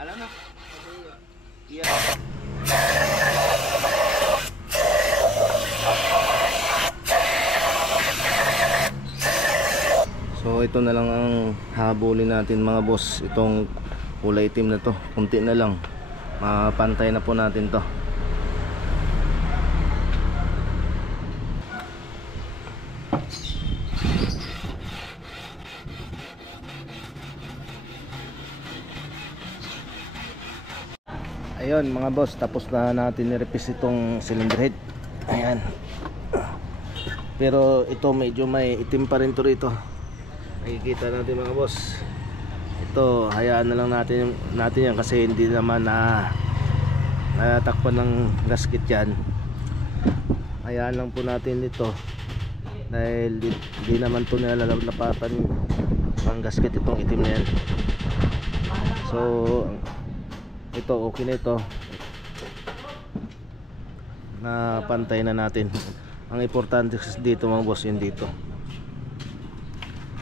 Alam na. Yeah. So ito na lang ang habulin natin mga boss. Itong kulay itim na to, kunti na lang, mapantay na po natin to. Ayun mga boss, tapos na natin nirepis itong cylinder head. Ayan. Pero ito medyo may itim pa rin to rito. Nakikita natin mga boss. Ito, hayaan na lang natin yan kasi hindi naman natakpan ng gasket yan. Hayaan lang po natin ito dahil di naman po nilalapatan ang gasket itong itim na yan. So ito, okay na ito, na pantay na natin. Ang importante dito mga boss, yun dito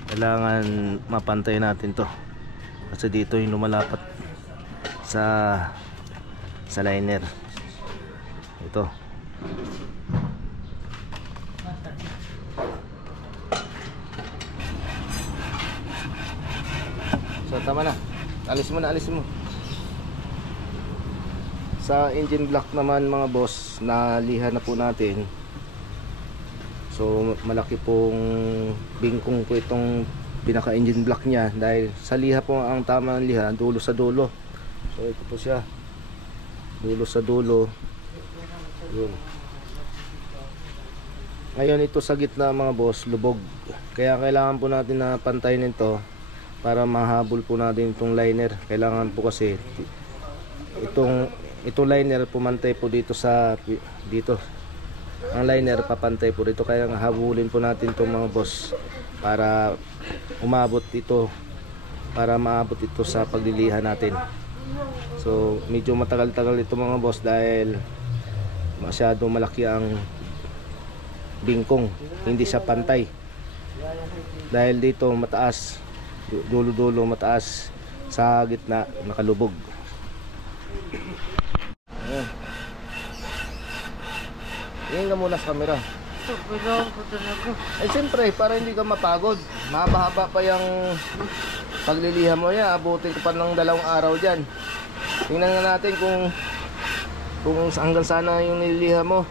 kailangan mapantay natin to kasi dito yung lumalapat sa liner. Ito so tama na, alis mo. Sa engine block naman mga boss, naliha na po natin. So malaki pong bingkong po itong pinaka engine block niya dahil sa liha po ang tama ng liha, dulo sa dulo. So ito po siya, dulo sa dulo. Yun. Ngayon ito sa gitna mga boss, lubog. Kaya kailangan po natin na pantayin ito para mahabol po natin itong liner. Kailangan po kasi itong liner pumantay po dito dito. Ang liner papantay po dito, kaya habulin po natin itong mga boss para umabot ito, para maabot ito sa pagliliha natin. So medyo matagal-tagal ito mga boss dahil masyado malaki ang bingkong, hindi siya pantay. Dahil dito mataas, dulo-dulo mataas, sa gitna nakalubog. Tingin ka muna sa camera. Eh siyempre, para hindi ka mapagod. Mahaba-haba pa yung pagliliha mo yan. Abutin ko pa ng 2 araw dyan. Tingnan nga natin kung hanggang sana yung nililiha mo.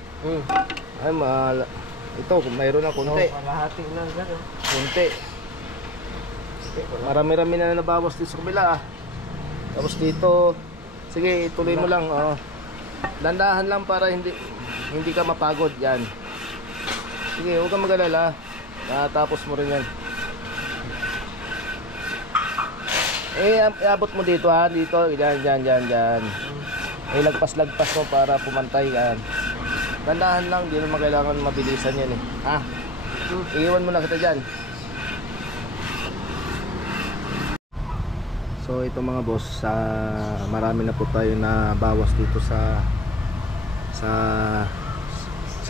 Ay, ito, mayroon na konti. Kalahati lang gano'n. Konti. Marami-rami na nabawas dito sa kabila. Tapos dito, sige, ituloy mo lang. Dandahan lang para hindi ka mapagod yan. Sige, huwag kang mag-alala. Tapos mo rin yan. Iabot mo dito ha. Dito, dyan. Lagpas mo para pumantay yan. Dandahan lang, di naman kailangan mabilisan yan eh. Iiwan mo na kita dyan. So ito mga boss, marami na po tayo na bawas dito sa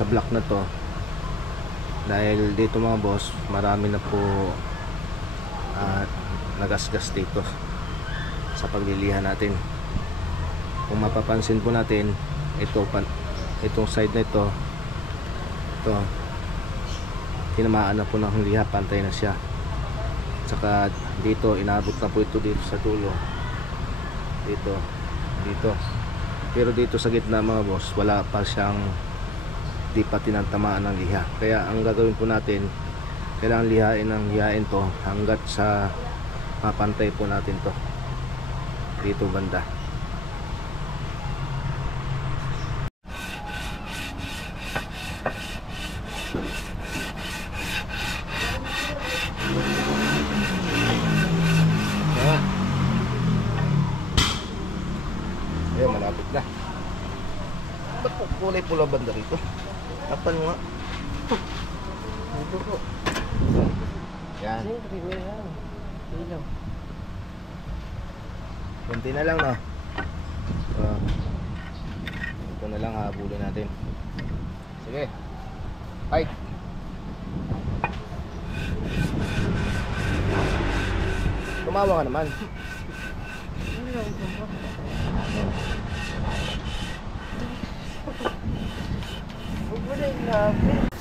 block na to. Dahil dito mga boss, marami na po nagasgas dito sa pagliliha natin. Kung mapapansin po natin, itong side na ito tinamaan na po ng liha, pantay na siya. Saka dito, inabot na po ito dito sa dulo. Dito. Pero dito sa gitna mga boss, wala pa siyang, di pa tinatamaan ng liha. Kaya ang gagawin po natin, kailangan lihain to hanggat sa mapantay po natin to dito banda. Ayun, malapit na. Ba't po kulay pula banda rito? Tapan mo nga. Ito po. Yan. Siyempre, meron. Ilaw. Kunti na lang, no? So, ito na lang, habulin natin. Sige. Fight! Tumawa ka naman.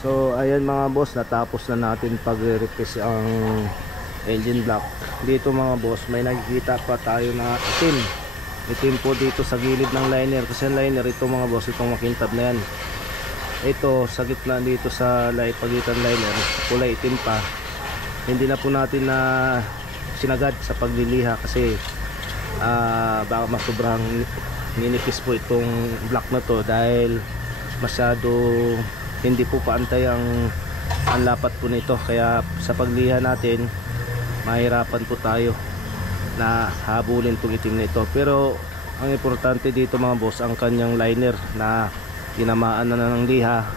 So ayan mga boss, natapos na natin pag-replace ang engine block. Dito mga boss, may nakikita pa tayo na itim po dito sa gilid ng liner. Kasi ang liner ito mga boss, itong makintab na yan. Ito sa gitna dito sa pagitan liner, kulay itim pa. Hindi na po natin na sinagad sa pagliliha kasi baka masobrang ninipis po itong block na to dahil masyado hindi po paantay ang lapat po nito. Kaya sa pagliha natin mahirapan po tayo na habulin itong itim na ito. Pero ang importante dito mga boss, ang kanyang liner na tinamaan na ng liha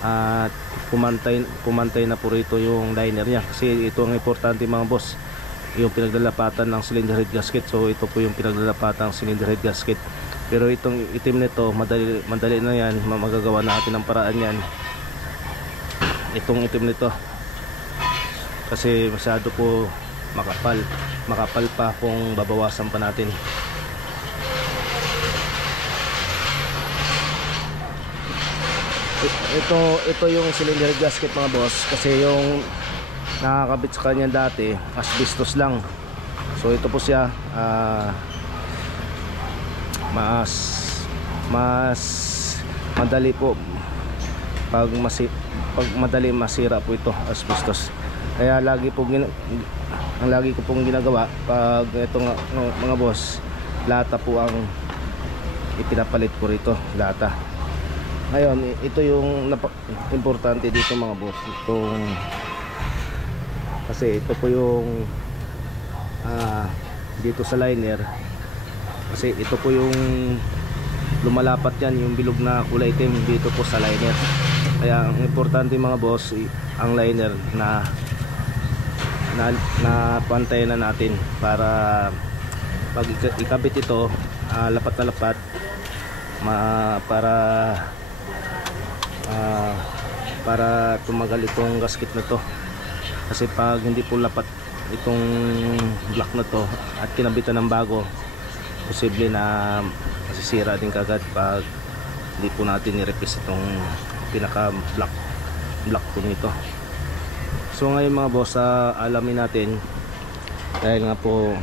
at kumantay na po rito yung liner niya. Kasi ito ang importante mga boss, yung pinaglalapatan ng cylinder head gasket. So ito po yung pinaglalapatan ng cylinder head gasket. Pero itong itim nito, madali na yan, magagawa natin ng paraan yan. Itong itim nito kasi masyado po makapal pa kung babawasan pa natin. Ito yung cylinder head gasket mga boss, kasi yung nakakabit sa kanya dati asbestos lang. So ito po siya, mas madali po pag madali masira po ito, asbestos. Kaya lagi ko pong ginagawa pag ito nga, mga boss, lata po ang ipinapalit ko rito, lata. Ngayon ito yung importante dito mga boss, kasi ito po yung dito sa liner. Kasi ito po yung lumalapat yan, yung bilog na kulay itim dito po sa liner. Kaya ang importante mga boss, ang liner na pantay na natin para pag ikabit ito, lapat na lapat, para tumagal itong gasket na to. Kasi pag hindi po lapat itong block na to at kinabitan ng bago, posible na masisira din kagad pag hindi po natin i-replace itong pinaka block po nito. So ngayon mga boss, alamin natin, dahil nga po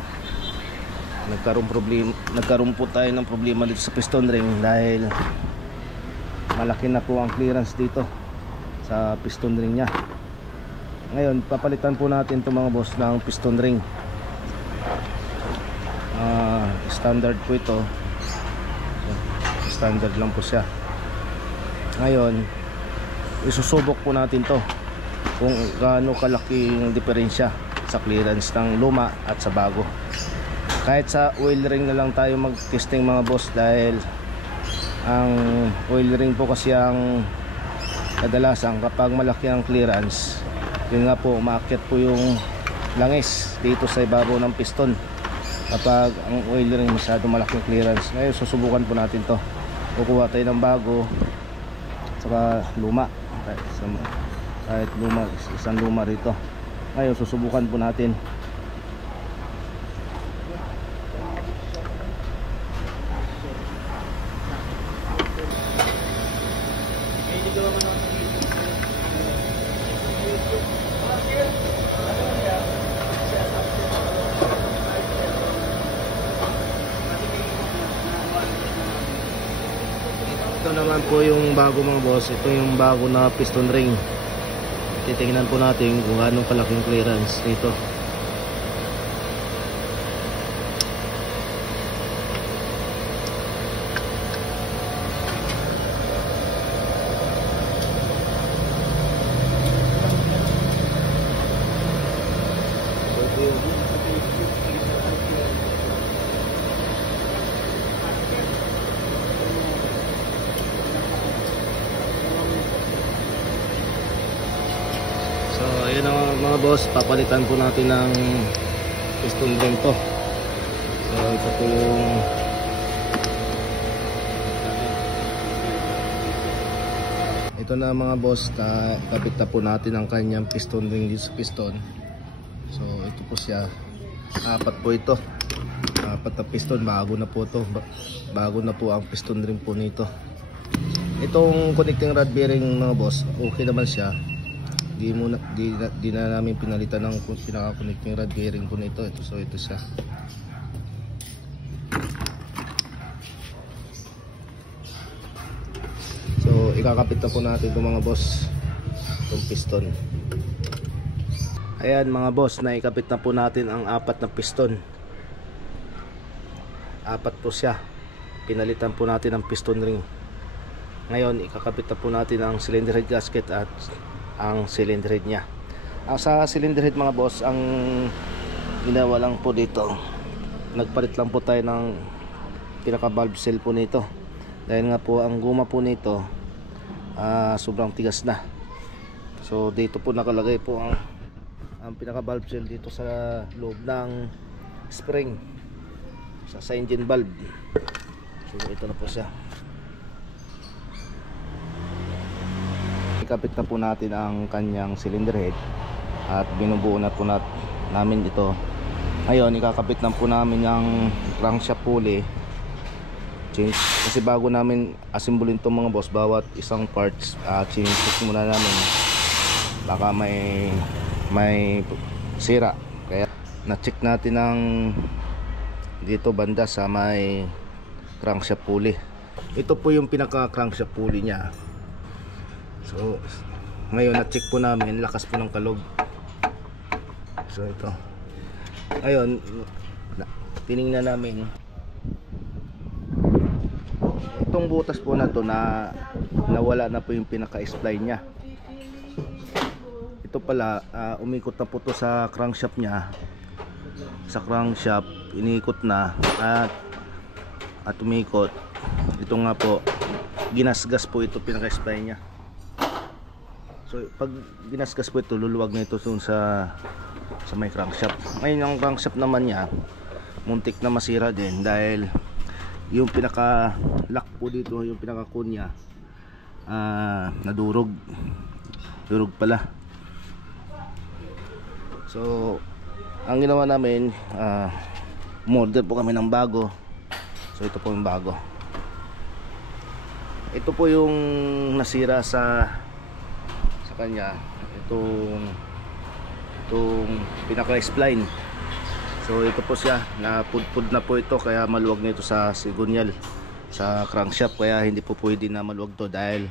nagkaroon po tayo ng problema dito sa piston ring dahil malaki na po ang clearance dito sa piston ring nya. Ngayon papalitan po natin itong mga boss ng piston ring. Standard po ito, standard lang po siya. Ngayon isusubok po natin to kung gaano kalaki yung diferensya sa clearance ng luma at sa bago. Kahit sa oil ring na lang tayo mag-testing mga boss, dahil ang oil ring po kasi ang kadalasan kapag malaki ang clearance, yun nga po, umaakyat po yung langis dito sa ibabaw ng piston kapag ang oil ring masyado malaking clearance. Ngayon susubukan po natin to, kukuha tayo ng bago saka luma, kahit luma, isang luma rito. Ngayon susubukan po natin. Ito naman po yung bago mga boss, ito yung bago na piston ring. Titingnan po natin kung anong kalaking clearance dito. Ayun na mga boss, papalitan po natin ng piston ring to. So ito po yung ito na mga boss, kapit na po natin ang kanyang piston ring dito sa piston. So ito po siya, apat po ito. Apat na piston, bago na po to. Bago na po ang piston rin po nito. Itong connecting rod bearing mga boss, okay naman siya. Di na namin pinalitan ng pinaka-connecting rod bearing po nito. So ito siya. So ikakapit na po natin itong mga boss, itong piston. Ayan mga boss, naikapit na po natin ang apat na piston. Apat po siya. Pinalitan po natin ang piston ring. Ngayon ikakapit na po natin ang cylinder head gasket at ang cylinder head nya. Ang sa cylinder head mga boss, ang ginawa lang po dito, nagpalit lang po tayo ng pinaka valve seal po nito. Dahil nga po ang guma po nito sobrang tigas na. So dito po nakalagay po ang pinaka valve seal dito sa loob ng spring sa engine valve. So ito na po siya. Ikapit na po natin ang kanyang cylinder head at binubuo na po namin ito. Ngayon ikakapit na po namin ang crankshaft pulley change, kasi bago namin assemble itong mga boss, bawat isang parts change muna namin, baka may sira. Kaya na-check natin ang dito banda sa may crankshaft pulley. Ito po yung pinaka crankshaft pulley nya. So ngayon na-check po namin, lakas po ng kalog. So ito. Ngayon tiningnan namin itong butas po na to na nawala na po yung pinaka-spline nya. Ito pala umikot na po to sa crankshaft nya. Sa crankshaft iniikot na at umikot. Ito nga po, ginasgas po ito pinaka-spline nya. So pag ginasgas po ito, luluwag na ito sa may crankshaft. Ngayon ang crankshaft naman niya, muntik na masira din dahil yung pinaka lock po dito, yung pinaka kunya nadurog. Durog pala. So ang ginawa namin, umorder po kami ng bago. So ito po yung bago. Ito po yung nasira sa kanya, itong pinaka-spline. So ito po siya, napudpud na po ito, kaya maluwag nito sa sigunyal sa crankshaft, kaya hindi po pwede na maluwag to dahil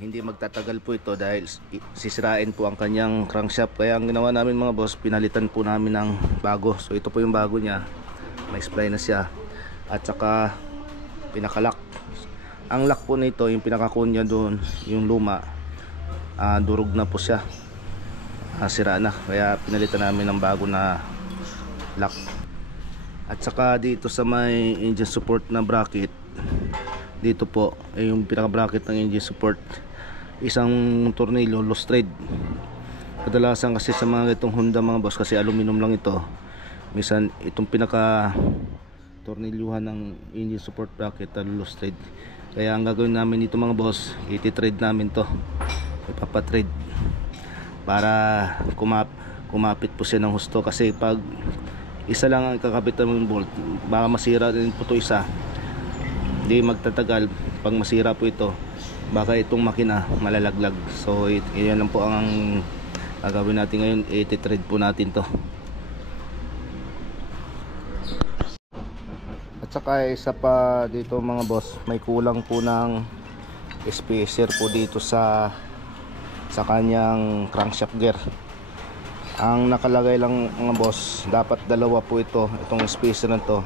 hindi magtatagal po ito dahil sisirain po ang kanyang crankshaft. Kaya ang ginawa namin mga boss, pinalitan po namin ng bago. So ito po yung bago niya, may spline na siya at saka pinaka-lock. Ang lock po nito, yung pinaka-kunya doon, yung luma, durog na po siya, sira na, kaya pinalitan namin ng bago na lock. At saka dito sa may engine support na bracket, dito po yung pinaka bracket ng engine support, isang tornilyo loose thread. Kadalasan kasi sa mga itong Honda mga boss, kasi aluminum lang ito, minsan itong pinaka tornilyuhan ng engine support bracket loose thread. Kaya ang gagawin namin dito mga boss, iti-thread namin to, ipapatrade para kumapit po siya ng husto. Kasi pag isa lang ang kakapit ng bolt, baka masira din po ito isa, hindi magtatagal. Pag masira po ito, baka itong makina malalaglag. So yan lang po ang gagawin natin ngayon, iti-thread po natin to. At saka isa pa dito mga boss, may kulang po ng spacer po dito sa kanyang crankshaft gear. Ang nakalagay lang mga boss, dapat dalawa po itong spacer na to,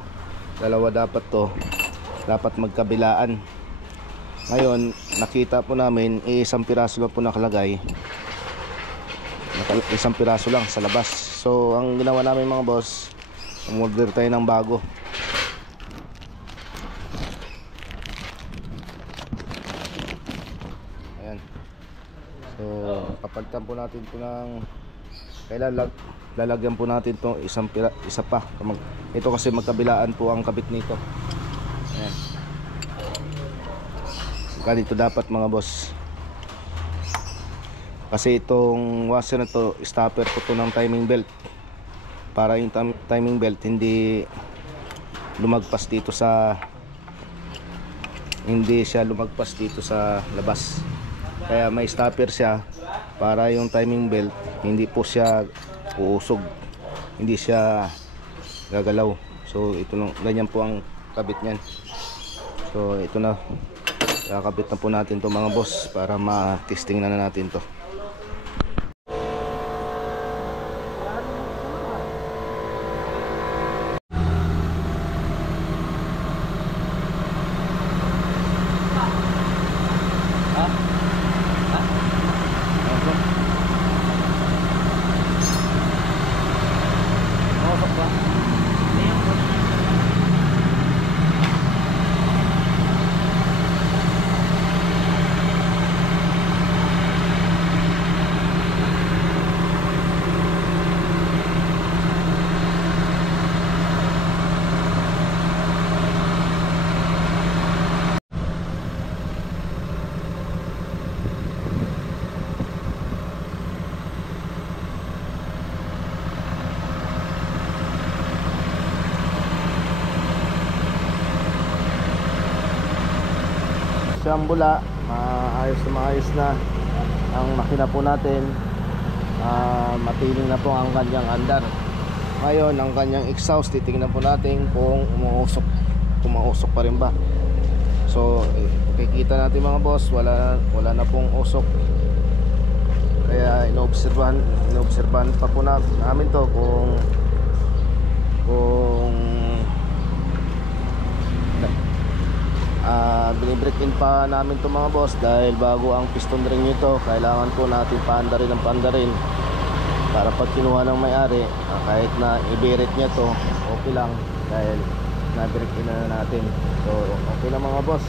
dalawa dapat to, dapat magkabilaan. Ngayon nakita po namin isang piraso lang po nakalagay, isang piraso lang sa labas. So ang ginawa namin mga boss, umorder tayo ng bago. Ayan. So papalitan po natin ito ng, kailan lalagyan po natin ito isa pa. Ito kasi magkabilaan po ang kabit nito. Ayan. Ganito dapat mga boss. Kasi itong washer na to, stopper po to ng timing belt. para yung timing belt hindi lumagpas dito sa labas. Kaya may stopper siya para yung timing belt hindi po siya uusog, hindi siya gagalaw. So ito lang, ganyan po ang kabit niyan. So ito na, kakabit na po natin to mga boss para ma-testing na natin to. Siyambula, maayos na ang makina po natin. Matiling na po ang kanyang andar. Ngayon ang kanyang exhaust, titingnan po natin kung umausok pa rin ba. So makikita natin mga boss, wala na pong usok. Kaya inoobserbahan pa po namin to kung binibreak in pa namin to mga boss, dahil bago ang piston ring nito, kailangan po natin paandarin para pag kinuha ng may-ari, kahit na i-break niya to, okay lang dahil na-break in na natin. So okay na mga boss.